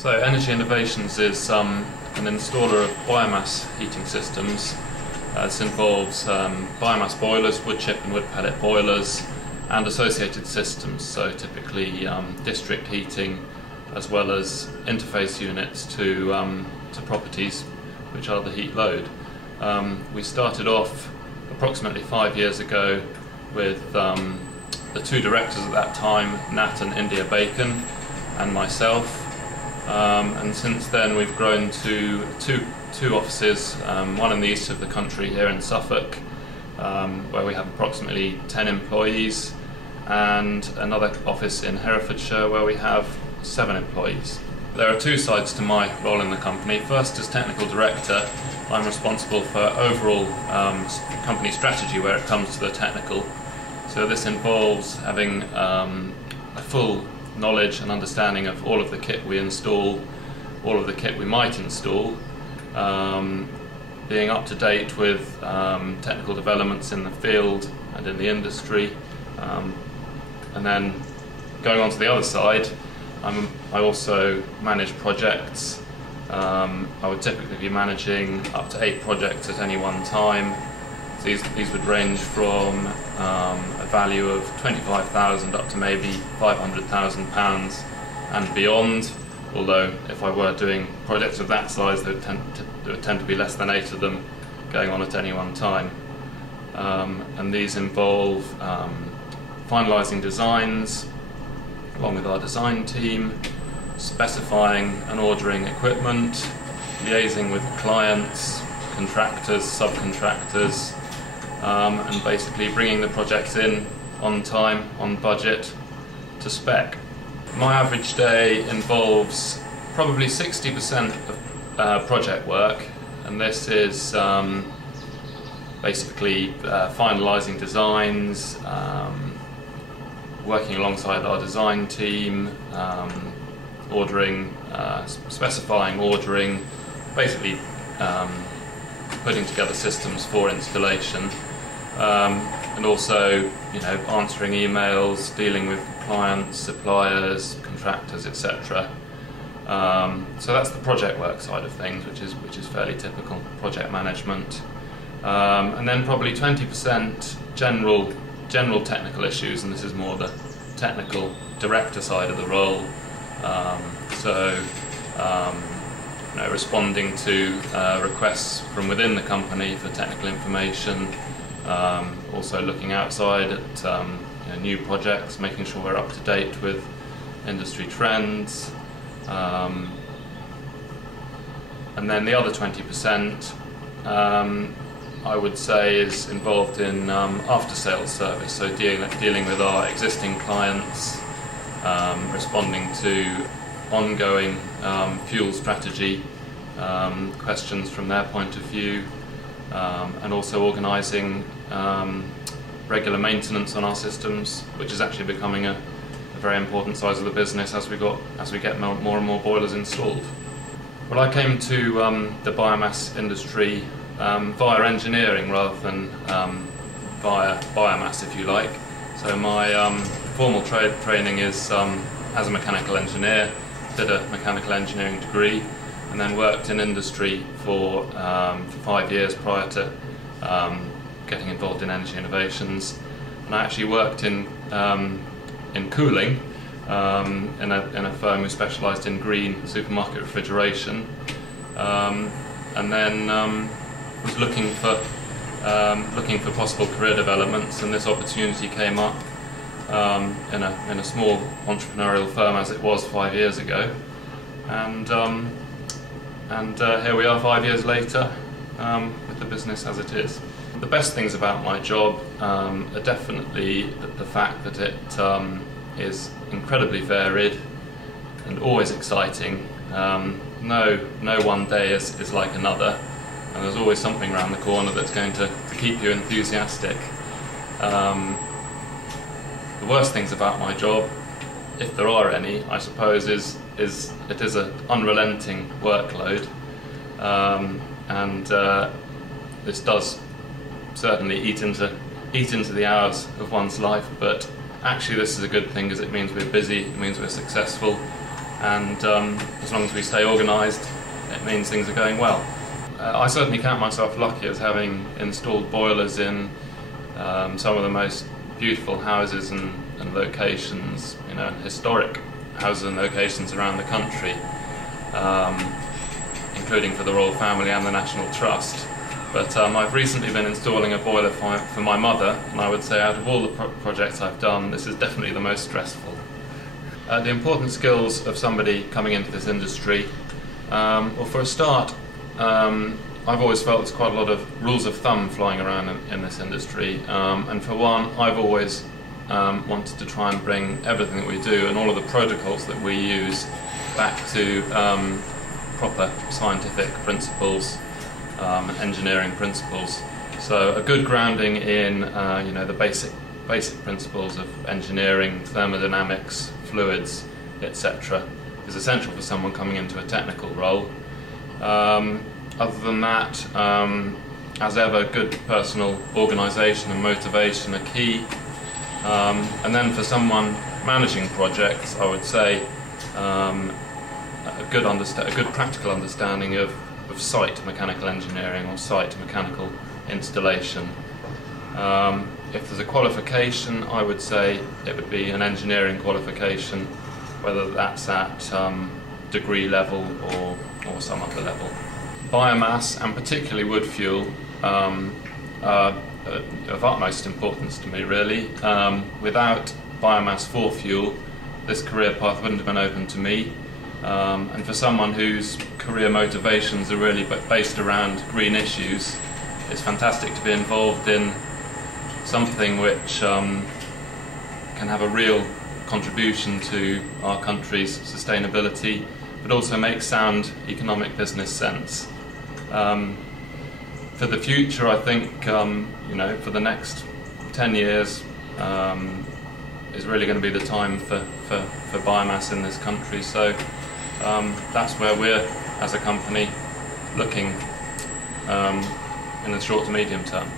So Energey Innovations is an installer of biomass heating systems. This involves biomass boilers, wood chip and wood pellet boilers, and associated systems, so typically district heating, as well as interface units to properties, which are the heat load. We started off approximately 5 years ago with the two directors at that time, Nat and India Bacon, and myself. And since then we've grown to two offices, one in the east of the country here in Suffolk, where we have approximately 10 employees, and another office in Herefordshire where we have 7 employees. There are two sides to my role in the company. First, as technical director, I'm responsible for overall company strategy where it comes to the technical. So this involves having a full knowledge and understanding of all of the kit we install, all of the kit we might install, being up to date with technical developments in the field and in the industry, and then going on to the other side, I also manage projects. I would typically be managing up to 8 projects at any one time. These would range from a value of 25,000 up to maybe £500,000 and beyond, although if I were doing projects of that size there would tend to be less than 8 of them going on at any one time. And these involve finalising designs along with our design team, specifying and ordering equipment, liaising with clients, contractors, subcontractors, and basically bringing the projects in on time, on budget, to spec. My average day involves probably 60% of project work, and this is basically finalising designs, working alongside our design team, ordering, specifying, ordering, basically putting together systems for installation, and also, answering emails, dealing with clients, suppliers, contractors, etc. So that's the project work side of things, which is fairly typical project management, and then probably 20% general technical issues, and this is more the technical director side of the role. Responding to requests from within the company for technical information, also looking outside at new projects, making sure we're up to date with industry trends, and then the other 20% I would say is involved in after-sales service, so dealing with our existing clients, responding to ongoing fuel strategy questions from their point of view, and also organising regular maintenance on our systems, which is actually becoming a very important size of the business as we get more and more boilers installed. Well, I came to the biomass industry via engineering rather than via biomass, if you like. So my formal training is as a mechanical engineer. Did a mechanical engineering degree, and then worked in industry for 5 years prior to getting involved in Energey Innovations. And I actually worked in cooling in a firm who specialised in green supermarket refrigeration, and then was looking for possible career developments, and this opportunity came up in a small entrepreneurial firm as it was 5 years ago, and here we are 5 years later with the business as it is. The best things about my job are definitely the fact that it is incredibly varied and always exciting. No one day is like another, and there's always something around the corner that's going to keep you enthusiastic. The worst things about my job, if there are any, I suppose, is it is an unrelenting workload, and this does certainly eat into the hours of one's life. But actually, this is a good thing because it means we're busy, it means we're successful, and as long as we stay organised, it means things are going well. I certainly count myself lucky as having installed boilers in some of the most beautiful houses and locations, historic houses and locations around the country, including for the Royal Family and the National Trust. But I've recently been installing a boiler for my mother, and I would say out of all the projects I've done, this is definitely the most stressful. The important skills of somebody coming into this industry, well, for a start, I've always felt there's quite a lot of rules of thumb flying around in this industry, and for one, I've always wanted to try and bring everything that we do and all of the protocols that we use back to proper scientific principles, engineering principles. So a good grounding in the basic principles of engineering, thermodynamics, fluids, etc. is essential for someone coming into a technical role. Other than that, as ever, good personal organisation and motivation are key. And then for someone managing projects, I would say a good practical understanding of site mechanical engineering or site mechanical installation. If there's a qualification, I would say it would be an engineering qualification, whether that's at degree level or some other level. Biomass, and particularly wood fuel, are of utmost importance to me, really. Without biomass for fuel, this career path wouldn't have been open to me. And for someone whose career motivations are really based around green issues, it's fantastic to be involved in something which can have a real contribution to our country's sustainability, but also make sound economic business sense. For the future, I think, for the next 10 years is really going to be the time for biomass in this country. So that's where we're, as a company, looking in the short to medium term.